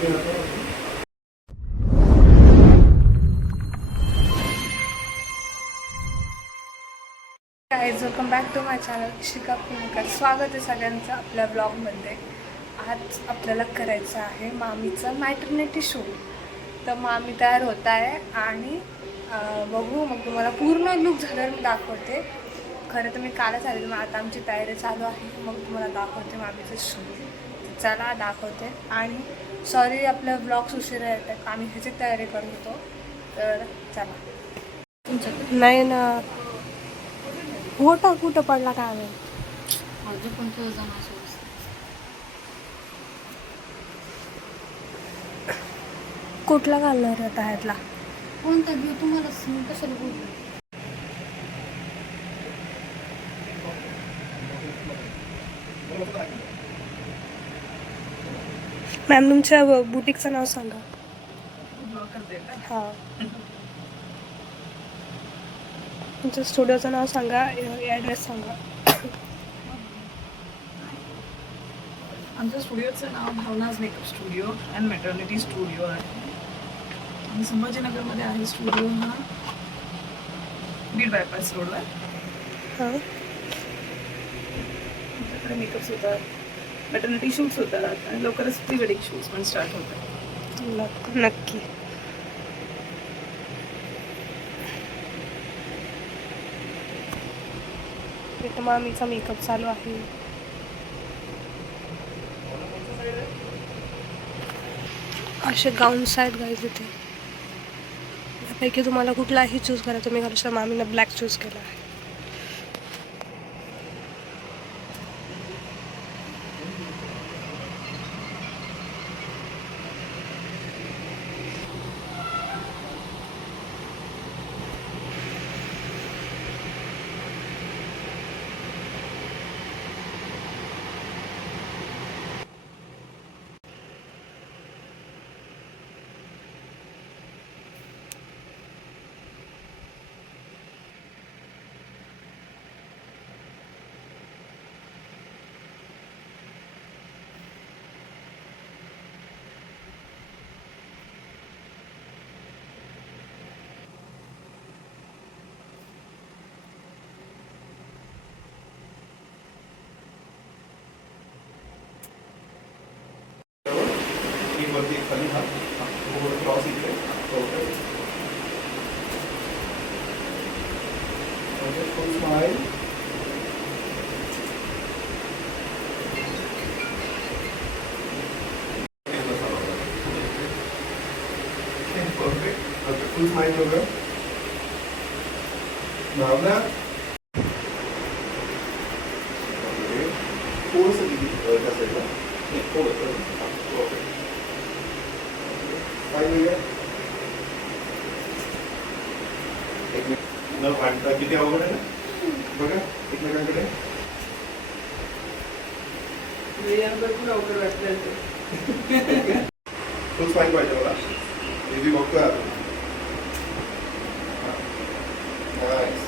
Guys, welcome back to my channel शिका पुणेकर. स्वागत आहे सगळ्यांचं आपल्या ब्लॉगमध्ये. आज आपल्याला करायचं आहे मामीचा मॅटर्निटी शूट. तर मामी तयार होत आहे आणि बघू मग तुम्हाला पूर्ण लुक झाल्यावर मी दाखवते. खरं तर मी कालच आले, मग आता आमची तयारी चालू आहे, मग तुम्हाला दाखवते मामीचं शूट. चला दाखवते. आणि सॉरी आपल्या ब्लॉग्स उशिरा येतात, आम्ही ह्याची तयारी करत होतो. तर चला. नाही ना, होता कुठं पडला काय अजून पण तुझं जमा कुठला घालणार आता ह्यातला? कोणता घेऊ तुम्हाला कशाला बोलू? मॅम तुमच्या बुटीकचं नाव सांगा. हां, तुमच्या स्टुडिओचं नाव सांगा, ॲड्रेस सांगा. आमच्या स्टुडिओचं नाव Bhavna's makeup studio and maternity studio आहे. आणि संभाजीनगरमध्ये आहे स्टुडिओ हा, बीड बायपास रोडवर. हां, आमच्याकडे मेकअप्स होतात, मॅटर्निटी शूट्स होतात आणि लवकरच प्री वेडिंग शूट्स पण स्टार्ट होतात. नक्की. इथं मामीचा मेकअप चालू आहे. असे गाऊन्स आहेत गाईज इथे. यापैकी तुम्हाला कुठलाही चूज करा. तुम्ही घरच्या मामीनं ब्लॅक चूज केला आहे. खाली हात क्रॉस इकडे फुल स्माइल. परफेक्ट. फुल स्माइल बघा. भावना थोडंसं दिली त्या साईडला थोडं. न वाटता किती अवघड आहे ना बघा एकमेकांकडे. भरपूर अवघड वाटलं. फुल स्माइल पाहिजे मला. मी बी बघतोय आता. नाईस.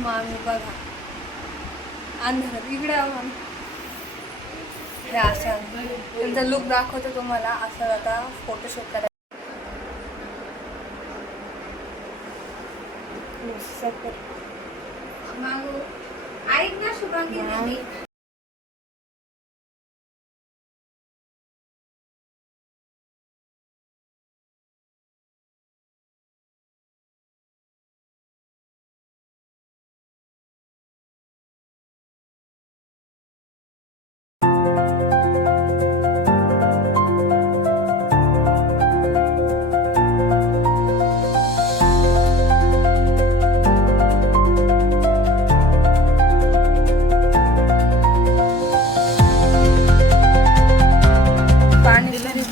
मामी बघा अंधारात इकडे मामी. हे असं त्यांचा लुक दाखवतो तुम्हाला. असं आता फोटोशूट करायचं. ऐक ना शुभांगी,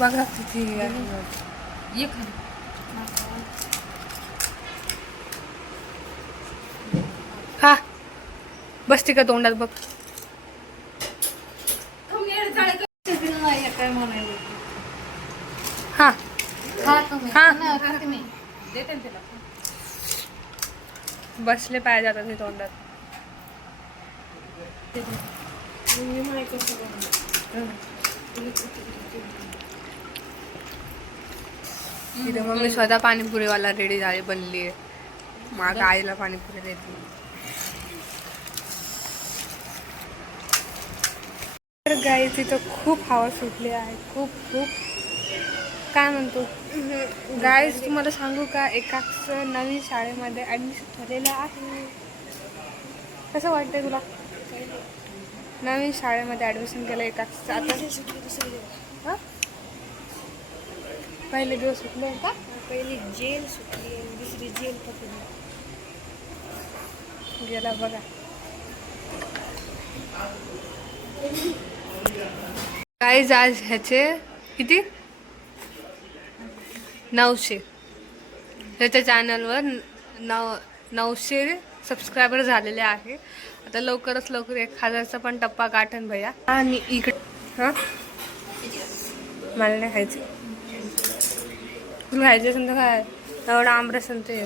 बघा किती आहे. ये खरं हा बसते का तोंडात बघ. काय म्हणायला हा खा तुम्ही हा. खाते मी देते ना तिला. बसले पाहिजे आता ते तोंडात. तिथे मम्मी स्वतः पाणीपुरीवाला रेडी झाली बनली आहे. मग आईला पाणीपुरी देते. तर गाई तिथं खूप हवा सुटली आहे. खूप खूप काय म्हणतो गाईज तुम्हाला सांगू का एकाचं नवीन शाळेमध्ये ॲडमिशन झालेलं आहे. कसं वाटतंय तुला नवीन शाळेमध्ये ॲडमिशन केलं एकाचं आता? पहिले दिवस सुटले का? पहिली जेल सुटली आणि दुसरी जेल पकडली. गेला बघा. गाईज आज ह्याचे किती 900 त्याच्या चॅनलवर 900 सबस्क्रायबर झालेले आहे. आता लवकरच लवकर 1000चा पण टप्पा गाठन भैया. आणि इकडे हां मला नाही खायचं. तुला खायचं असेल तर काय एवढा आमरस ते